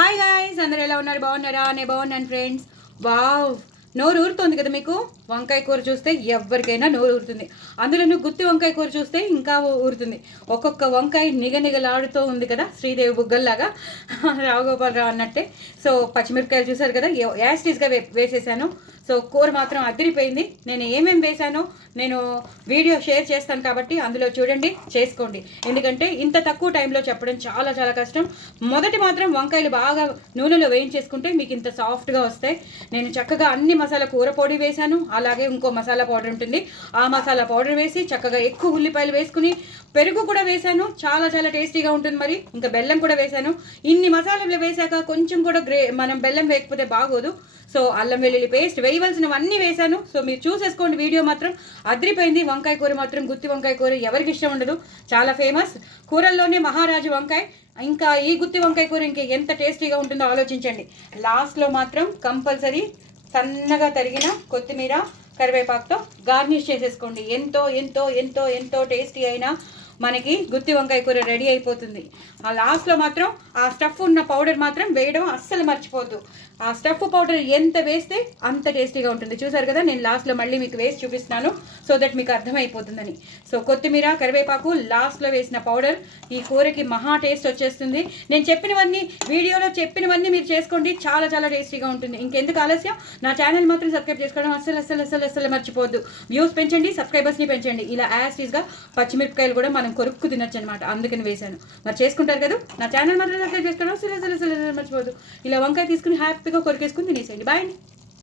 Hi guys, అందరూ ఎలా ఉన్నారు? బాగున్నారా? నేను బాగున్నాను ఫ్రెండ్స్. వావ్, నోరు ఊరుతుంది కదా మీకు. వంకాయ కూర చూస్తే ఎవరికైనా నోరు ఊరుతుంది. అందులోనూ గుత్తి వంకాయ కూర చూస్తే ఇంకా ఊరుతుంది. ఒక్కొక్క వంకాయ నిగనిగలాడుతూ ఉంది కదా, శ్రీదేవి బుగ్గల్లాగా రావుగోపాలరావు అన్నట్టే. సో పచ్చిమిరపకాయలు చూసారు కదా, యాస్టీస్గా వేసేసాను. సో కూర మాత్రం అదిరిపోయింది. నేను ఏమేమి వేసానో నేను వీడియో షేర్ చేస్తాను కాబట్టి అందులో చూడండి, చేసుకోండి. ఎందుకంటే ఇంత తక్కువ టైంలో చెప్పడం చాలా చాలా కష్టం. మొదటి మాత్రం వంకాయలు బాగా నూనెలో వేయించేసుకుంటే మీకు ఇంత సాఫ్ట్గా వస్తాయి. నేను చక్కగా అన్ని మసాలా కూర పొడి వేశాను, అలాగే ఇంకో మసాలా పౌడర్ ఉంటుంది, ఆ మసాలా పౌడర్ వేసి చక్కగా ఎక్కువ ఉల్లిపాయలు వేసుకుని పెరుగు కూడా వేశాను. చాలా చాలా టేస్టీగా ఉంటుంది. మరి ఇంకా బెల్లం కూడా వేశాను. ఇన్ని మసాలాలు వేశాక కొంచెం కూడా మనం బెల్లం వేయకపోతే బాగోదు. సో అల్లం వెల్లుల్లి పేస్ట్ వేయవలసినవన్నీ వేశాను. సో మీరు చూసేసుకోండి. వీడియో మాత్రం అదిరిపోయింది. వంకాయ కూర మాత్రం, గుత్తి వంకాయ కూర ఎవరికి ఇష్టం ఉండదు, చాలా ఫేమస్. కూరల్లోనే మహారాజు వంకాయ. ఇంకా ఈ గుత్తి వంకాయ కూర ఇంకా ఎంత టేస్టీగా ఉంటుందో ఆలోచించండి. లాస్ట్లో మాత్రం కంపల్సరీ సన్నగా తరిగిన కొత్తిమీర కరివేపాకుతో గార్నిష్ చేసేసుకోండి. ఎంతో ఎంతో ఎంతో ఎంతో టేస్టీ అయినా మనకి గుత్తి వంకాయ కూర రెడీ అయిపోతుంది. ఆ లాస్ట్లో మాత్రం ఆ స్టఫ్ ఉన్న పౌడర్ మాత్రం వేయడం అస్సలు మర్చిపోద్దు. ఆ స్టఫ్ పౌడర్ ఎంత వేస్తే అంత టేస్టీగా ఉంటుంది. చూసారు కదా, నేను లాస్ట్లో మళ్ళీ మీకు వేసి చూపిస్తున్నాను సో దట్ మీకు అర్థమైపోతుందని. సో కొత్తిమీర కరివేపాకు లాస్ట్లో వేసిన పౌడర్ ఈ కూరకి మహా టేస్ట్ వచ్చేస్తుంది. నేను చెప్పినవన్నీ వీడియోలో చెప్పినవన్నీ మీరు చేసుకోండి, చాలా చాలా టేస్టీగా ఉంటుంది. ఇంకెందుకు ఆలస్యం, నా ఛానల్ మాత్రం సబ్స్క్రైబ్ చేసుకోవడం అస్సలు అస్సలు అస్సలు అస్సలు మర్చిపోద్దు. వ్యూస్ పెంచండి, సబ్స్క్రైబర్స్ని పెంచండి. ఇలా యాస్టీస్గా పచ్చిమిరపకాయలు కూడా మనం కొరుక్కు తినొచ్చు అనమాట, అందుకని వేశాను. మరి చేసుకుంటారు కదా, నా ఛానల్ మాత్రం సబ్స్క్రైబ్ చేసుకోవడం అస్సలు అస్సలు అస్సలు మర్చిపోద్దు. ఇలా వంకాయ తీసుకుని హ్యాపీగా కొరికేసుకుని తినేసేయండి. బాయ్ అండి.